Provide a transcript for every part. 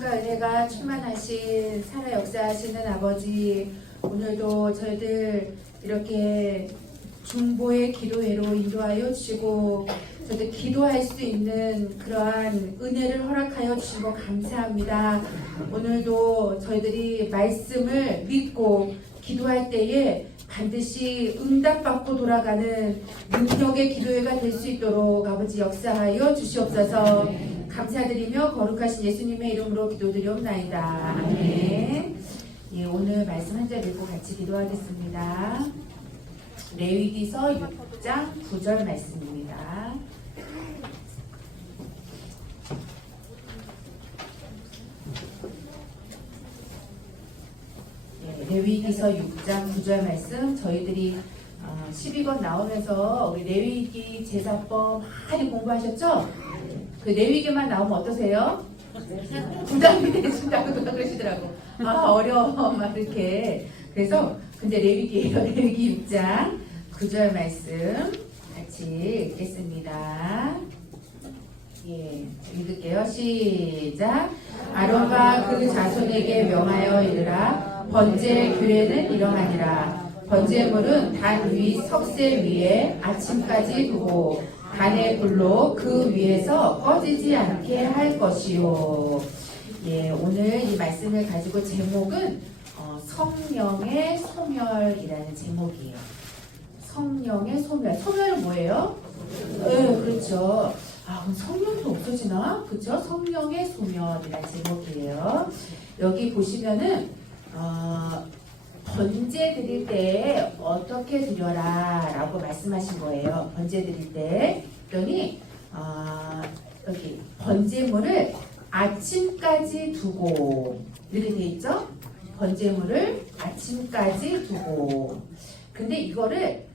사랑과 은혜가 충만하신 살아 역사하시는 아버지, 오늘도 저희들 이렇게 중보의 기도회로 인도하여 주시고 저희들 기도할 수 있는 그러한 은혜를 허락하여 주신 것 감사합니다. 오늘도 저희들이 말씀을 믿고 기도할 때에 반드시 응답받고 돌아가는 능력의 기도회가 될 수 있도록 아버지 역사하여 주시옵소서. 감사드리며 거룩하신 예수님의 이름으로 기도드리옵나이다. 아멘. 예, 오늘 말씀 한 절 읽고 같이 기도하겠습니다. 레위기서 6장 9절 말씀입니다. 레위기서 6장 9절 말씀, 저희들이 12권 나오면서 우리 레위기 제사법 많이 공부하셨죠? 그 레위기만 나오면 어떠세요? 부담이 되신다고 누가 그러시더라고. 아, 어려워 막 이렇게. 그래서 근데 레위기예요. 레위기 6장 9절 말씀 같이 읽겠습니다. 예, 읽을게요. 시작. 아론과 그 자손에게 명하여 이르라. 번제 규례는 이러하니라. 번제물은 단 위 석쇠 위에 아침까지 두고 단의 불로 그 위에서 꺼지지 않게 할 것이요. 예, 오늘 이 말씀을 가지고 제목은 성령의 소멸이라는 제목이에요. 성령의 소멸. 소멸은 뭐예요? 그렇죠. 아, 그럼 성령도 없어지나? 그렇죠? 성령의 소멸이라는 제목이에요. 여기 보시면은 번제 드릴 때 어떻게 드려라 라고 말씀하신 거예요. 번제 드릴 때. 그러니 여기 번제물을 아침까지 두고 이렇게 돼 있죠? 번제물을 아침까지 두고. 근데 이거를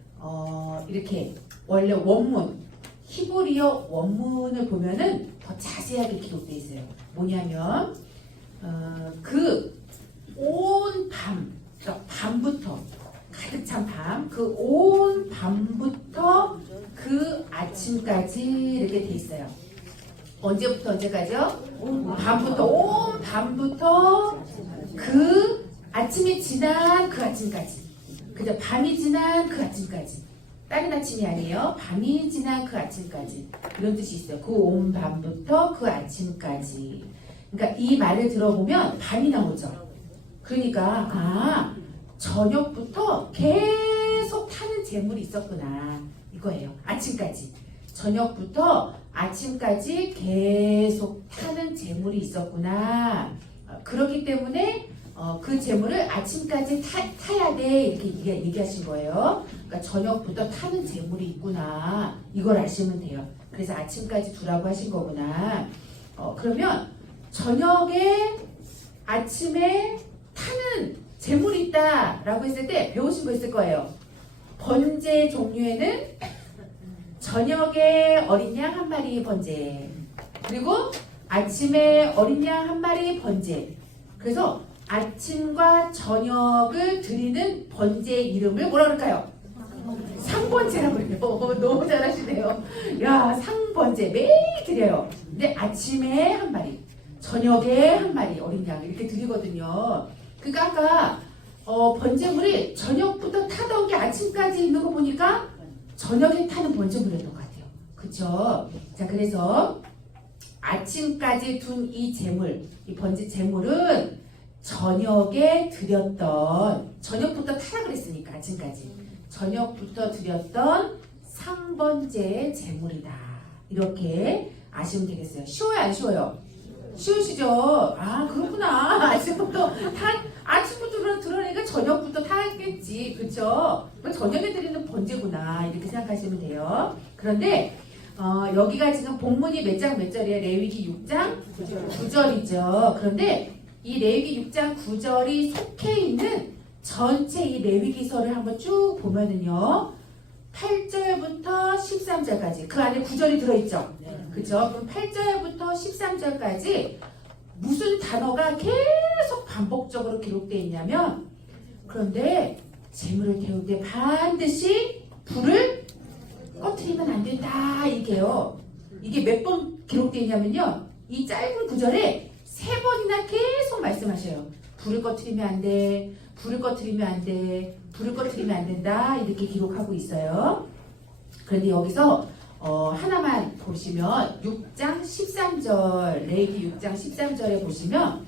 이렇게 원래 원문 히브리어 원문을 보면은 더 자세하게 기록되어 있어요. 뭐냐면 그 온 밤, 그러니까 밤부터 가득 찬 밤, 그 온 밤부터 그 아침까지 이렇게 돼 있어요. 언제부터 언제까지요? 밤부터, 온 밤부터 그 아침이 지난 그 아침까지. 그죠? 밤이 지난 그 아침까지. 다른 아침이 아니에요. 밤이 지난 그 아침까지. 이런 뜻이 있어요. 그 온 밤부터 그 아침까지. 그러니까 이 말을 들어보면 밤이 나오죠. 그러니까 저녁부터 계속 타는 재물이 있었구나 이거예요. 아침까지. 저녁부터 아침까지 계속 타는 재물이 있었구나. 그렇기 때문에 그 재물을 아침까지 타야 돼 이렇게 얘기하신 거예요. 그러니까 저녁부터 타는 재물이 있구나 이걸 아시면 돼요. 그래서 아침까지 두라고 하신 거구나. 그러면 저녁에 아침에 타는 재물이 있다 라고 했을 때 배우신 거 있을 거예요. 번제 종류에는 저녁에 어린 양 한 마리 번제, 그리고 아침에 어린 양 한 마리 번제. 그래서 아침과 저녁을 드리는 번제 이름을 뭐라 그럴까요? 상번제라고 그래요. 너무 잘하시네요. 야, 상번제 매일 드려요. 근데 아침에 한 마리, 저녁에 한 마리 어린 양 이렇게 드리거든요. 그러니까 아까 번제물이 저녁부터 타던 게 아침까지 있는 거 보니까 저녁에 타는 번제물이었던 것 같아요. 그쵸? 자, 그래서 아침까지 둔 이 제물, 이 번제 제물은 저녁에 드렸던, 저녁부터 타라 그랬으니까 아침까지 저녁부터 드렸던 상번제의 제물이다. 이렇게 아시면 되겠어요. 쉬워요, 안 쉬워요? 쉬우시죠? 아, 그렇구나. 아침부터 드러내니까 저녁부터 타겠지. 그쵸? 저녁에 드리는 번제구나. 이렇게 생각하시면 돼요. 그런데, 여기가 지금 본문이 몇 장 몇 절이에요? 레위기 6장 9절이죠. 그런데 이 레위기 6장 9절이 속해 있는 전체 이 레위기서를 한번 쭉 보면은요. 8절부터 13절까지 그 안에 9절이 들어있죠. 그죠? 그럼 8절부터 13절까지 무슨 단어가 계속 반복적으로 기록되어 있냐면, 그런데 재물을 태울 때 반드시 불을 꺼트리면 안 된다 이게요. 이게 몇 번 기록되어 있냐면요. 이 짧은 구절에 3번이나 계속 말씀하셔요. 불을 꺼트리면 안 돼. 불을 꺼트리면 안 돼. 불을 꺼트리면 안 된다. 이렇게 기록하고 있어요. 그런데 여기서 하나만 보시면 6장 13절 레위기 6장 13절에 보시면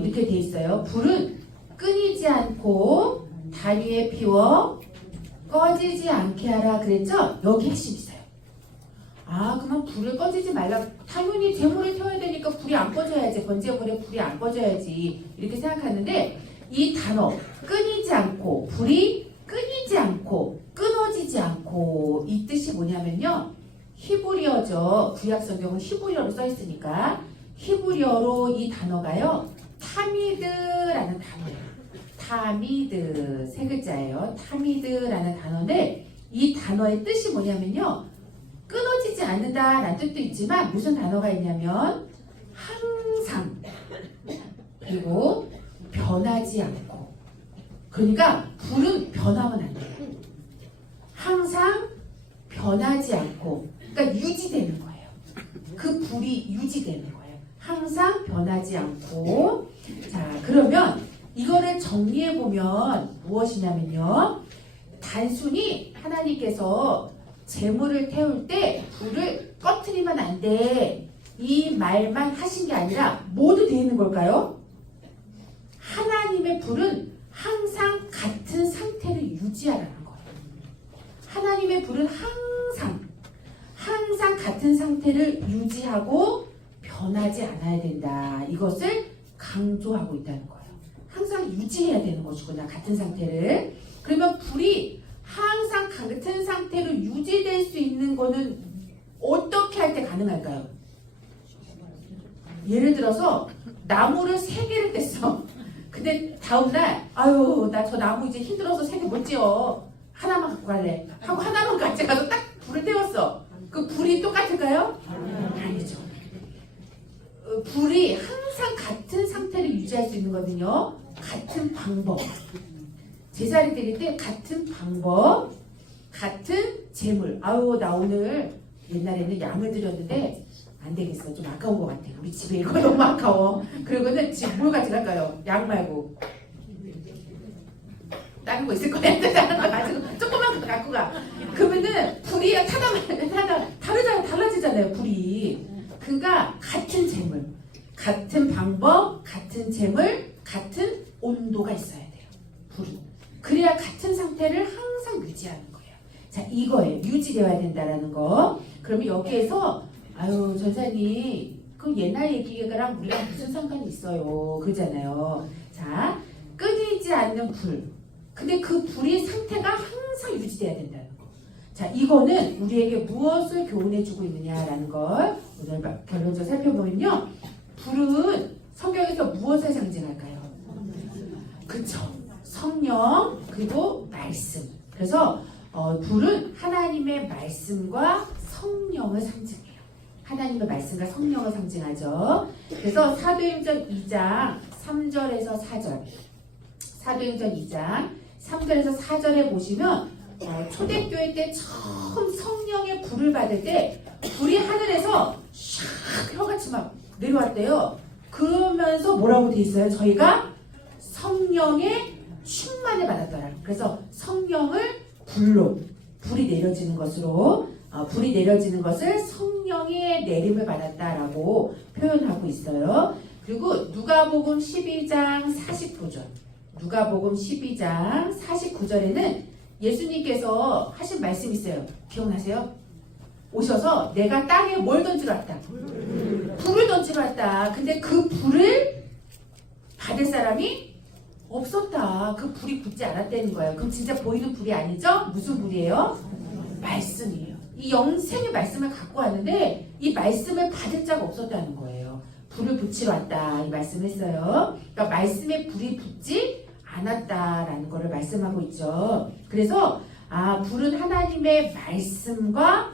이렇게 돼 있어요. 불은 끊이지 않고 단 위에 피워 꺼지지 않게 하라 그랬죠? 여기 핵심이 있어요. 아, 그러면 불을 꺼지지 말라. 당연히 제물을 태워야 되니까 불이 안 꺼져야지. 번제물에 불이 안 꺼져야지. 이렇게 생각하는데 이 단어 끊이지 않고, 불이 끊이지 않고 끊어지지 않고, 이 뜻이 뭐냐면요, 히브리어죠. 구약 성경은 히브리어로 써 있으니까 히브리어로 이 단어가요, 타미드라는 단어예요. 타미드, 3글자예요. 타미드라는 단어인데 이 단어의 뜻이 뭐냐면요, 끊어지지 않는다라는 뜻도 있지만 무슨 단어가 있냐면 항상, 그리고 변하지 않고. 그러니까 불은 변하면 안 돼요. 항상 변하지 않고, 그러니까 유지되는 거예요. 그 불이 유지되는 거예요. 항상 변하지 않고. 자, 그러면 이거를 정리해 보면 무엇이냐면요, 단순히 하나님께서 재물을 태울 때 불을 꺼트리면 안 돼, 이 말만 하신 게 아니라 모두 되어 있는 걸까요? 하나님의 불은 항상 같은 상태를 유지하라는 거예요. 하나님의 불은 항상 같은 상태를 유지하고 변하지 않아야 된다. 이것을 강조하고 있다는 거예요. 항상 유지해야 되는 것이구나, 같은 상태를. 그러면 불이 항상 같은 상태로 유지될 수 있는 거는 어떻게 할 때 가능할까요? 예를 들어서 나무를 3개를 뗐어. 근데 다음날 아유, 나 저 나무 이제 힘들어서 3개 못 지어, 하나만 갖고 갈래 하고 하나만 가져가서 딱 불을 태웠어. 그 불이 똑같을까요? 아니죠. 불이 항상 같은 상태를 유지할 수 있는 거거든요. 같은 방법, 제사를 드릴 때 같은 방법, 같은 재물. 아유, 나 오늘 옛날에는 양을 드렸는데 안 되겠어, 좀 아까운 것 같아, 우리 집에 이거 너무 아까워. 그러면은 지금 뭘 가져갈까요? 양 말고 다른 거 있을 거야. 다른 거 가지고 조그만 거 갖고 가. 그러면은 불이 달라지잖아요, 불이. 그러니까 같은 재물, 같은 방법, 같은 재물, 같은 온도가 있어야 돼요, 불은. 그래야 같은 상태를 항상 유지하는 거예요. 자, 이거예요. 유지되어야 된다라는 거. 그러면 여기에서 아유, 전사님, 그 옛날 얘기랑 우리랑 무슨 상관이 있어요, 그러잖아요. 자, 끊이지 않는 불. 근데 그 불의 상태가 항상 유지돼야 된다는 거. 자, 이거는 우리에게 무엇을 교훈해주고 있느냐라는 걸 오늘 결론적으로 살펴보면요, 불은 성경에서 무엇을 상징할까요? 그쵸, 성령, 그리고 말씀. 그래서 불은 하나님의 말씀과 성령을 상징해요. 하나님의 말씀과 성령을 상징하죠. 그래서 사도행전 2장 3절에서 4절, 사도행전 2장 3절에서 4절에 보시면 초대교회 때 처음 성령의 불을 받을 때 불이 하늘에서 샥 혀같이 막 내려왔대요. 그러면서 뭐라고 돼 있어요? 저희가 성령의 충만을 받았더라. 그래서 성령을 불로, 불이 내려지는 것으로, 불이 내려지는 것을 성령의 내림을 받았다라고 표현하고 있어요. 그리고 누가복음 12장 49절, 누가복음 12장 49절에는 예수님께서 하신 말씀이 있어요. 기억나세요? 오셔서 내가 땅에 뭘 던지러 왔다? 불을 던지러 왔다. 근데 그 불을 받을 사람이 없었다. 그 불이 붙지 않았다는 거예요. 그럼 진짜 보이는 불이 아니죠? 무슨 불이에요? 말씀이에요. 이 영생의 말씀을 갖고 왔는데 이 말씀을 받을 자가 없었다는 거예요. 불을 붙이러 왔다, 이 말씀을 했어요. 그러니까 말씀에 불이 붙지 않았다라는 것을 말씀하고 있죠. 그래서 불은 하나님의 말씀과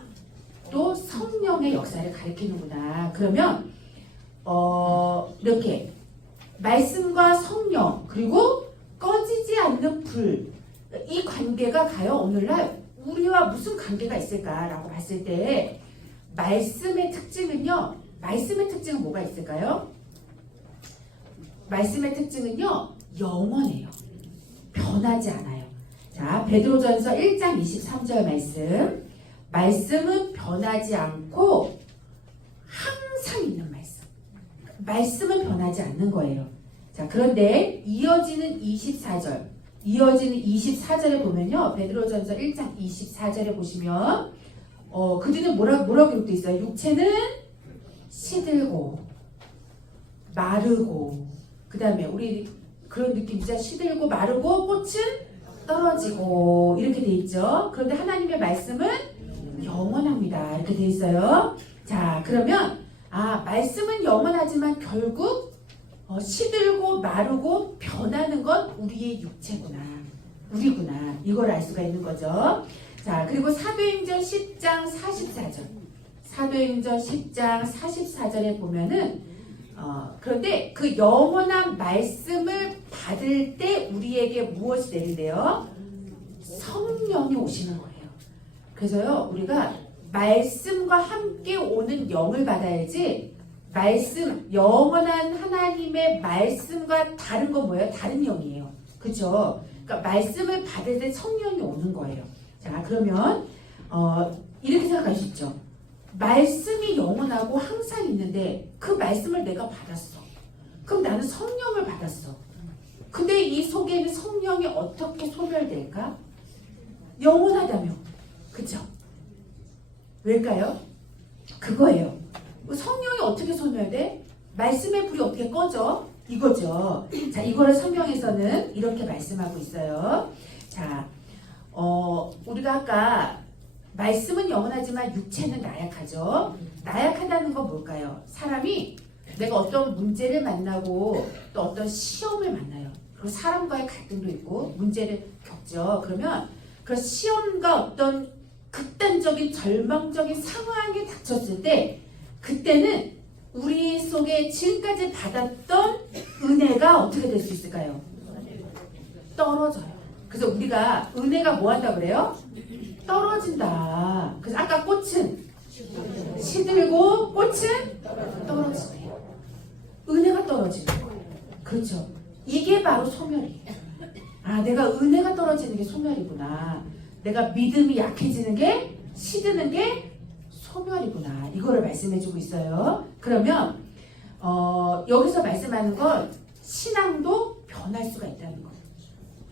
또 성령의 역사를 가리키는구나. 그러면 이렇게 말씀과 성령, 그리고 꺼지지 않는 불, 이 관계가 과연 오늘날 우리와 무슨 관계가 있을까라고 봤을 때 말씀의 특징은요, 말씀의 특징은 뭐가 있을까요? 말씀의 특징은요, 영원해요. 변하지 않아요. 자, 베드로전서 1장 23절 말씀. 말씀은 변하지 않고 항상 있는 말씀. 말씀은 변하지 않는 거예요. 자, 그런데 이어지는 24절에 보면요, 베드로전서 1장 24절에 보시면 그 뒤는 뭐라고 기록되어 있어요? 육체는 시들고 마르고, 그 다음에 우리 그런 느낌이죠. 시들고 마르고 꽃은 떨어지고 이렇게 돼 있죠. 그런데 하나님의 말씀은 영원합니다. 이렇게 돼 있어요. 자, 그러면 말씀은 영원하지만 결국 시들고 마르고 변하는 건 우리의 육체구나, 우리구나, 이걸 알 수가 있는 거죠. 자, 그리고 사도행전 10장 44절, 사도행전 10장 44절에 보면은 그런데 그 영원한 말씀을 받을 때 우리에게 무엇이 내린대요? 성령이 오시는 거예요. 그래서요, 우리가 말씀과 함께 오는 영을 받아야지, 말씀, 영원한 하나님의 말씀과 다른 건 뭐예요? 다른 영이에요. 그렇죠? 그러니까 말씀을 받을 때 성령이 오는 거예요. 자, 그러면 이렇게 생각할 수 있죠. 말씀이 영원하고 항상 있는데 그 말씀을 내가 받았어. 그럼 나는 성령을 받았어. 근데 이 속에는 성령이 어떻게 소멸될까? 영원하다며. 그쵸? 왜일까요? 그거예요. 성령이 어떻게 소멸돼? 말씀의 불이 어떻게 꺼져? 이거죠. 자, 이거를 성경에서는 이렇게 말씀하고 있어요. 자, 우리가 아까 말씀은 영원하지만 육체는 나약하죠. 나약하다는 건 뭘까요? 사람이 내가 어떤 문제를 만나고 또 어떤 시험을 만나요. 그리고 사람과의 갈등도 있고 문제를 겪죠. 그러면 그 시험과 어떤 극단적인 절망적인 상황에 닥쳤을 때, 그때는 우리 속에 지금까지 받았던 은혜가 어떻게 될 수 있을까요? 떨어져요. 그래서 우리가 은혜가 뭐 한다 그래요? 떨어진다. 그래서 아까 꽃은 시들고 꽃은 떨어지네요. 은혜가 떨어지는 거예요. 그렇죠. 이게 바로 소멸이에요. 내가 은혜가 떨어지는 게 소멸이구나. 내가 믿음이 약해지는 게, 시드는 게 소멸이구나. 이거를 말씀해주고 있어요. 그러면 여기서 말씀하는 건 신앙도 변할 수가 있다는 거예요.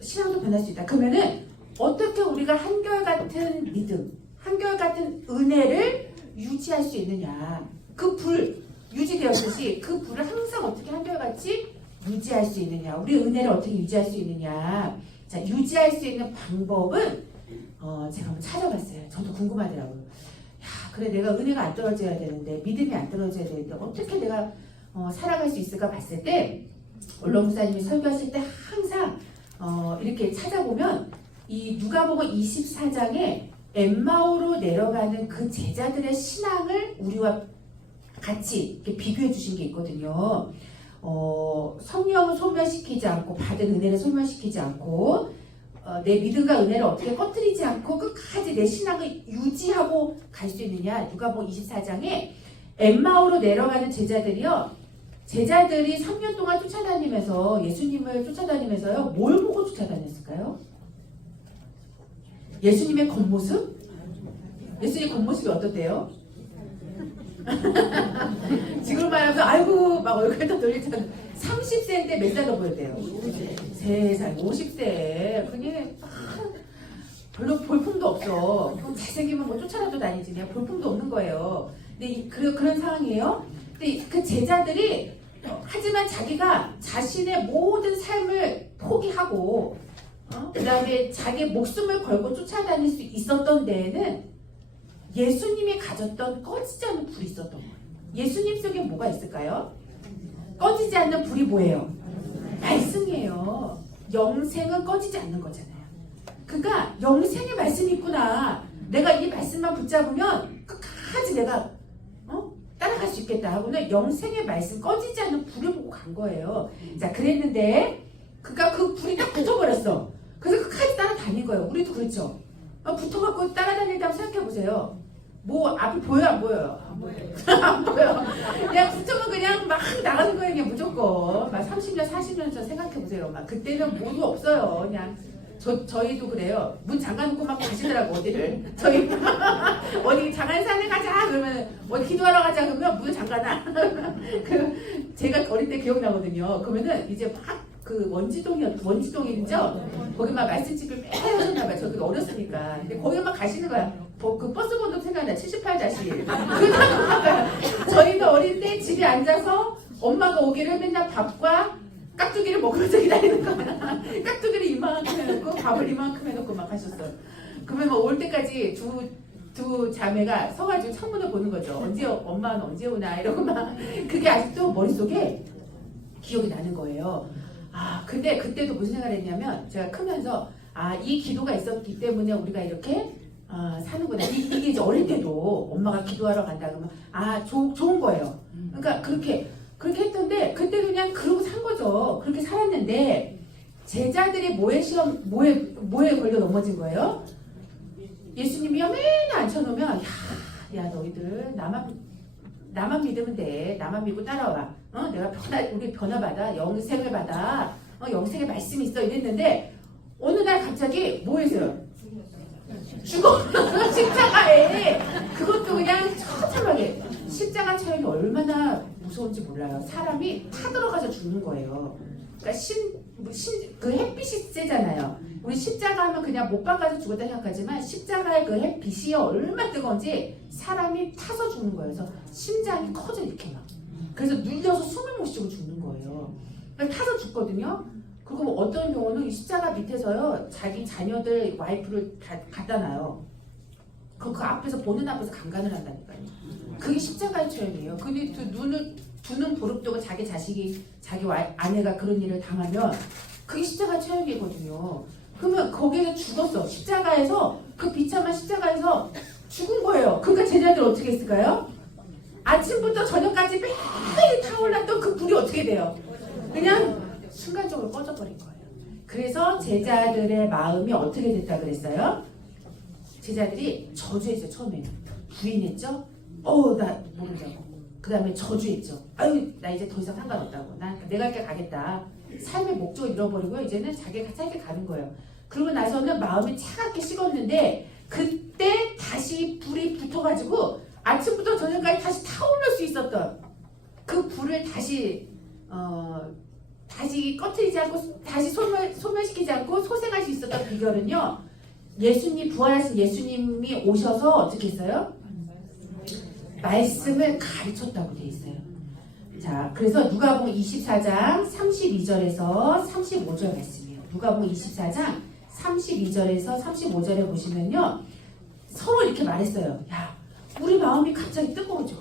신앙도 변할 수 있다. 그러면은 어떻게 우리가 한결같은 믿음, 한결같은 은혜를 유지할 수 있느냐. 그 불 유지되었듯이 그 불을 항상 어떻게 한결같이 유지할 수 있느냐. 우리 은혜를 어떻게 유지할 수 있느냐. 자, 유지할 수 있는 방법은 제가 한번 찾아봤어요. 저도 궁금하더라고요. 그래, 내가 은혜가 안 떨어져야 되는데, 믿음이 안 떨어져야 되는데 어떻게 내가 살아갈 수 있을까 봤을 때, 올로 목사님이 설교하실 때 항상 이렇게 찾아보면 이 누가복음 24장에 엠마오로 내려가는 그 제자들의 신앙을 우리와 같이 이렇게 비교해 주신 게 있거든요. 성령을 소멸시키지 않고, 받은 은혜를 소멸시키지 않고, 내 믿음과 은혜를 어떻게 꺼뜨리지 않고 끝까지 내 신앙을 유지하고 갈 수 있느냐. 누가복음 24장에 엠마오로 내려가는 제자들이요, 제자들이 3년 동안 쫓아다니면서, 예수님을 쫓아다니면서요, 뭘 보고 쫓아다녔을까요? 예수님의 겉모습? 예수님 겉모습이 어떻대요? 지금 말하면서 아이고 막 얼굴도 돌리잖아. 30세인데 몇 살 더 보였대요? 세상 50세. 그게 별로 볼품도 없어. 잘생기면 뭐 쫓아라도 다니지. 그냥 볼품도 없는 거예요. 근데 그런 상황이에요. 근데 그 제자들이 하지만 자기가 자신의 모든 삶을 포기하고 그 다음에 자기 목숨을 걸고 쫓아다닐 수 있었던 데에는 예수님이 가졌던 꺼지지 않는 불이 있었던 거예요. 예수님 속에 뭐가 있을까요? 꺼지지 않는 불이 뭐예요? 말씀이에요. 영생은 꺼지지 않는 거잖아요. 그러니까 영생의 말씀이 있구나. 내가 이 말씀만 붙잡으면 끝까지 내가 따라갈 수 있겠다 하고는 영생의 말씀, 꺼지지 않는 불을 보고 간 거예요. 자, 그랬는데 그가 그 불이 딱 붙어버렸어. 그래서 끝까지 따라다닌 거예요. 우리도 그렇죠. 붙어갖고 따라다닌다고 생각해보세요. 뭐 앞이 보여 안 보여요? 안 보여. 그냥 붙으면 그냥 막 나가는 거예요. 그냥 무조건. 막 30년 40년 전 생각해보세요. 막 그때는 뭐도 없어요. 그냥 저희도 그래요. 문 잠가놓고 막 가시더라고 어디를. 저희 어디 장안산에 가자 그러면 어디 기도하러 가자 그러면 문 잠가놔. 그 제가 어릴 때 기억나거든요. 그러면은 이제 막 그 원지동이죠. 거기 막 말씀집을 매일 하셨나봐요. 저 그때 어렸으니까. 근데 거기 막 가시는 거야. 그 버스 번호 생각나. 78-1. 저희도 어릴 때 집에 앉아서 엄마가 오기를 맨날 밥과 깍두기를 먹으면서 기다리는 거야. 깍두기를 이만큼 해놓고 밥을 이만큼 해놓고 막 하셨어요. 그러면 막 올 때까지 두 자매가 서가지고 창문을 보는 거죠. 엄마는 언제 오나 이러고 막 그게 아직도 머릿속에 기억이 나는 거예요. 근데 그때도 무슨 생각을 했냐면 제가 크면서 이 기도가 있었기 때문에 우리가 이렇게 사는구나. 이게 이제 어릴 때도 엄마가 기도하러 간다 그러면 좋은 거예요. 그러니까 그렇게 했던데 그때 그냥 그러고 산 거죠. 그렇게 살았는데 제자들이 뭐에 걸려 넘어진 거예요? 예수님이요 맨날 앉혀놓으면 야 너희들 나만 믿으면 돼. 나만 믿고 따라와. 내가 우리 변화받아. 영생을 받아. 영생의 말씀이 있어. 이랬는데 어느 날 갑자기 뭐 했어요? 죽어. 십자가에. 그것도 그냥 처참하게. 십자가 체험이 얼마나 무서운지 몰라요. 사람이 타들어가서 죽는 거예요. 그러니까 그 햇빛이 세잖아요. 우리 십자가 하면 그냥 못 박아서 죽었다 생각하지만 십자가의 그 햇빛이 얼마나 뜨거운지 사람이 타서 죽는 거예요. 그래서 심장이 커져 이렇게 막. 그래서 눌려서 숨을 못 쉬고 죽는 거예요. 그러니까 타서 죽거든요. 그리고 어떤 경우는 이 십자가 밑에서요. 자기 자녀들 와이프를 갖다 놔요. 그 앞에서 보는 앞에서 강간을 한다니까요. 그게 십자가의 체험이에요. 근데 두 눈 부릅뜨고 자기 아내가 그런 일을 당하면 그게 십자가 체험이거든요. 그러면 거기에서 죽었어. 십자가에서 그 비참한 십자가에서 죽은 거예요. 그러니까 제자들 어떻게 했을까요? 아침부터 저녁까지 매일 타올랐던 그 불이 어떻게 돼요? 그냥 순간적으로 꺼져버린 거예요. 그래서 제자들의 마음이 어떻게 됐다 그랬어요? 제자들이 저주했죠. 처음에는 부인했죠. 나 모르자고. 그 다음에 저주했죠. 나 이제 더 이상 상관없다고. 내가 이렇게 가겠다. 삶의 목적을 잃어버리고 이제는 자기가 짧게 가는 거예요. 그러고 나서는 마음이 차갑게 식었는데 그때 다시 불이 붙어가지고 아침부터 저녁까지 다시 타오를 수 있었던 그 불을 다시 꺼트리지 않고 다시 소멸시키지 않고 소생할 수 있었던 비결은요. 부활하신 예수님이 오셔서 어떻게 했어요? 말씀을 가르쳤다고 돼 있어요. 자, 그래서 누가복음 24장 32절에서 35절 말씀이에요. 누가복음 24장 32절에서 35절에 보시면요. 서로 이렇게 말했어요. 야, 우리 마음이 갑자기 뜨거워져.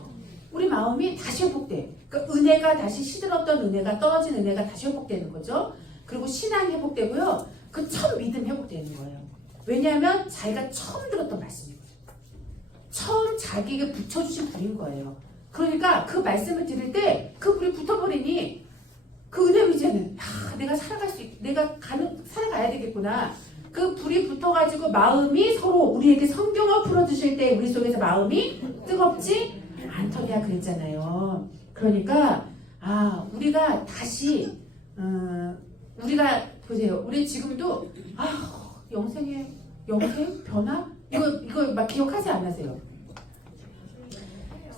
우리 마음이 다시 회복돼. 그러니까 은혜가 다시 시들었던 은혜가 떨어진 은혜가 다시 회복되는 거죠. 그리고 신앙이 회복되고요. 그 첫 믿음 회복되는 거예요. 왜냐하면 자기가 처음 들었던 말씀이거든요. 처음 자기에게 붙여주신 불인 거예요. 그러니까 그 말씀을 들을 때 그 불이 붙어버리니 그 은혜 의지는 내가 살아가야 되겠구나. 그 불이 붙어가지고 마음이 서로 우리에게 성경을 풀어주실 때 우리 속에서 마음이 뜨겁지 않더냐 그랬잖아요. 그러니까 우리가 다시 우리가 보세요. 우리 지금도 영생 변화 이거 막 기억하지 않으세요?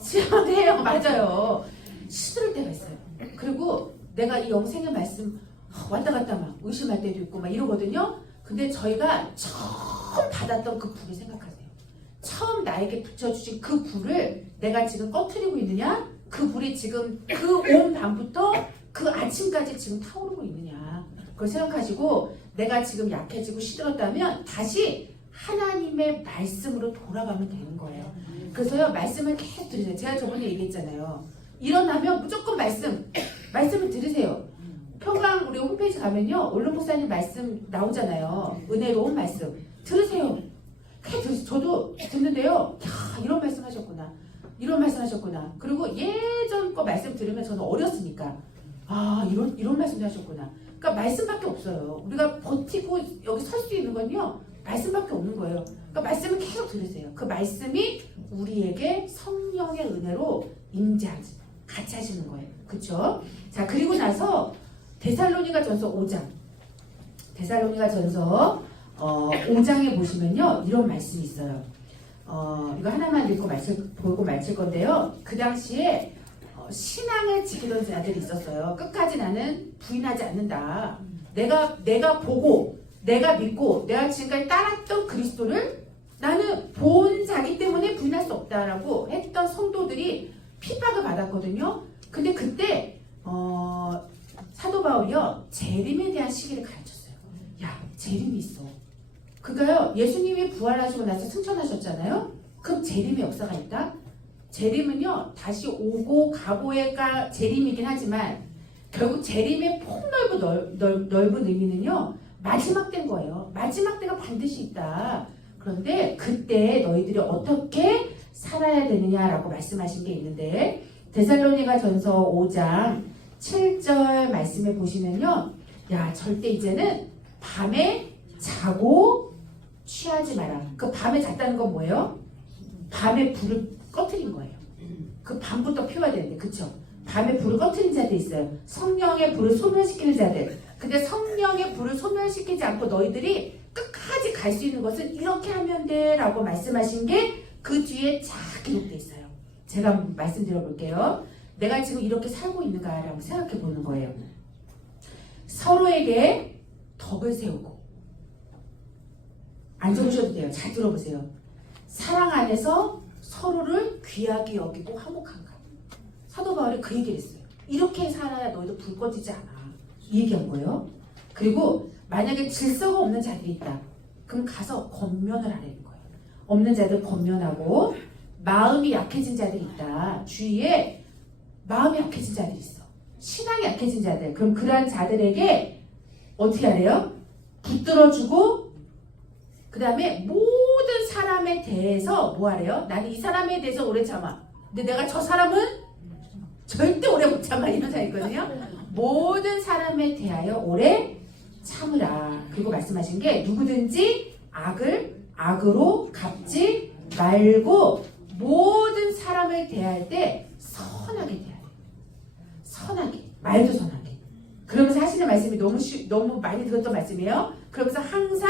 시원해요. 맞아요. 시들을 때가 있어요. 그리고 내가 이 영생의 말씀 왔다 갔다 막 의심할 때도 있고 막 이러거든요. 근데 저희가 처음 받았던 그 불을 생각하세요. 처음 나에게 붙여주신 그 불을 내가 지금 꺼트리고 있느냐? 그 불이 지금 그 온 밤부터 그 아침까지 지금 타오르고 있느냐? 그걸 생각하시고 내가 지금 약해지고 시들었다면 다시 하나님의 말씀으로 돌아가면 되는 거예요. 그래서요 말씀을 계속 들으세요. 제가 저번에 얘기했잖아요. 일어나면 무조건 말씀을 들으세요. 평강 우리 홈페이지 가면요 올른 목사님 말씀 나오잖아요. 은혜로운 말씀 들으세요. 저도 듣는데요. 야 이런 말씀하셨구나. 이런 말씀하셨구나. 그리고 예전 거 말씀 들으면 저는 어렸으니까 이런 말씀도 하셨구나. 그러니까 말씀밖에 없어요. 우리가 버티고 여기 설 수 있는 건요 말씀밖에 없는 거예요. 그러니까 말씀을 계속 들으세요. 그 말씀이 우리에게 성령의 은혜로 임재하지, 같이 하시는 거예요. 그렇죠? 자, 그리고 나서 데살로니가전서 5장. 데살로니가전서 5장에 보시면요. 이런 말씀이 있어요. 이거 하나만 읽고 보고 마칠 건데요. 그 당시에 신앙을 지키던 자들이 있었어요. 끝까지 나는 부인하지 않는다. 내가 보고, 내가 믿고, 내가 지금까지 따랐던 그리스도를 나는 본 자기 때문에 부인할 수 없다라고 했던 성도들이 핍박을 받았거든요. 근데 그때 사도 바울이요. 재림에 대한 시기를 가르쳤어요. 야, 재림이 있어. 그러니까요. 예수님이 부활하시고 나서 승천하셨잖아요. 그럼 재림의 역사가 있다? 재림은요. 다시 오고 가고의 재림이긴 하지만 결국 재림의 폭넓고 넓은 의미는요. 마지막 때인 거예요. 마지막 때가 반드시 있다. 그런데 그때 너희들이 어떻게 살아야 되느냐라고 말씀하신 게 있는데 데살로니가전서 5장 7절 말씀에 보시면요. 야, 절대 이제는 밤에 자고 취하지 마라. 그 밤에 잤다는 건 뭐예요? 밤에 불을 꺼트린 거예요. 그 밤부터 피워야 되는데, 그쵸? 밤에 불을 꺼트린 자들 있어요. 성령의 불을 소멸시키는 자들. 근데 성령의 불을 소멸시키지 않고 너희들이 끝까지 갈 수 있는 것은 이렇게 하면 돼 라고 말씀하신 게 그 뒤에 쫙 기록되어 있어요. 제가 말씀드려 볼게요. 내가 지금 이렇게 살고 있는가라고 생각해 보는 거예요. 서로에게 덕을 세우고, 안 적으셔도 돼요. 잘 들어보세요. 사랑 안에서 서로를 귀하게 여기고 화목한가. 사도 바울이 그 얘기를 했어요. 이렇게 살아야 너희도 불 꺼지지 않아. 이 얘기한 거예요. 그리고 만약에 질서가 없는 자들이 있다. 그럼 가서 권면을 하라는 거예요. 없는 자들 권면하고, 마음이 약해진 자들이 있다. 주위에 마음이 약해진 자들이 있어. 신앙이 약해진 자들. 그럼 그러한 자들에게 어떻게 하래요? 붙들어주고, 그 다음에 모든 사람에 대해서 뭐 하래요? 나는 이 사람에 대해서 오래 참아. 근데 내가 저 사람은 절대 오래 못 참아. 이런 사람 있거든요. 모든 사람에 대하여 오래 참으라. 그리고 말씀하신 게 누구든지 악을 악으로 갚지 말고 모든 사람을 대할 때 선하게 대하라. 선하게. 말도 선하게. 그러면서 하시는 말씀이 너무 많이 들었던 말씀이에요. 그러면서 항상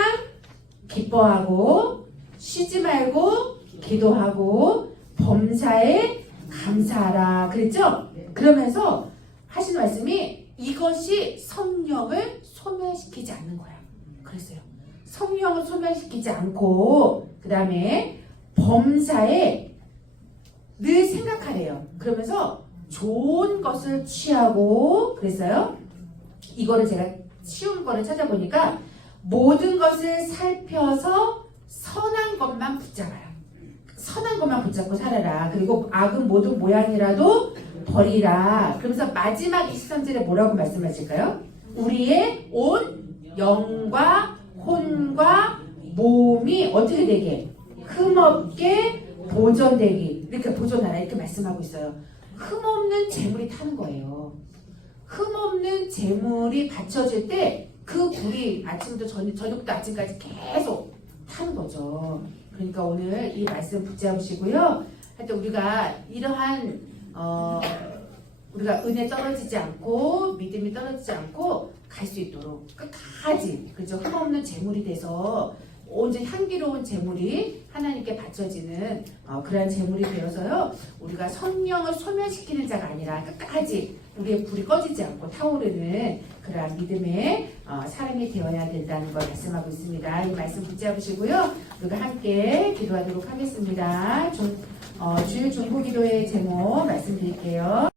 기뻐하고 쉬지 말고 기도하고 범사에 감사하라. 그랬죠? 그러면서 하시는 말씀이 이것이 성령을 소멸시키지 않는 거야. 그랬어요. 성령을 소멸시키지 않고 그 다음에 범사에 늘 생각하래요. 그러면서 좋은 것을 취하고 그랬어요. 이거를 제가 쉬운 거를 찾아보니까 모든 것을 살펴서 선한 것만 붙잡아라. 선한 것만 붙잡고 살아라. 그리고 악은 모든 모양이라도 버리라. 그러면서 마지막 23절에 뭐라고 말씀하실까요? 우리의 온 영과 혼과 몸이 어떻게 되게? 흠없게 보존되기. 이렇게 보존하라. 이렇게 말씀하고 있어요. 흠없는 재물이 타는 거예요. 흠없는 재물이 받쳐질 때 그 불이 아침부터 저녁부터 아침까지 계속 타는 거죠. 그러니까 오늘 이 말씀 붙잡으시고요. 하여튼 우리가 이러한 우리가 은혜 떨어지지 않고 믿음이 떨어지지 않고 갈 수 있도록 끝까지 그죠? 흠없는 재물이 돼서 온전 향기로운 재물이 하나님께 바쳐지는 그러한 재물이 되어서요. 우리가 성령을 소멸시키는 자가 아니라 끝까지 우리의 불이 꺼지지 않고 타오르는 그러한 믿음의 사람이 되어야 된다는 걸 말씀하고 있습니다. 이 말씀 붙잡으시고요. 우리가 함께 기도하도록 하겠습니다. 주일 중보기도의 제목 말씀드릴게요.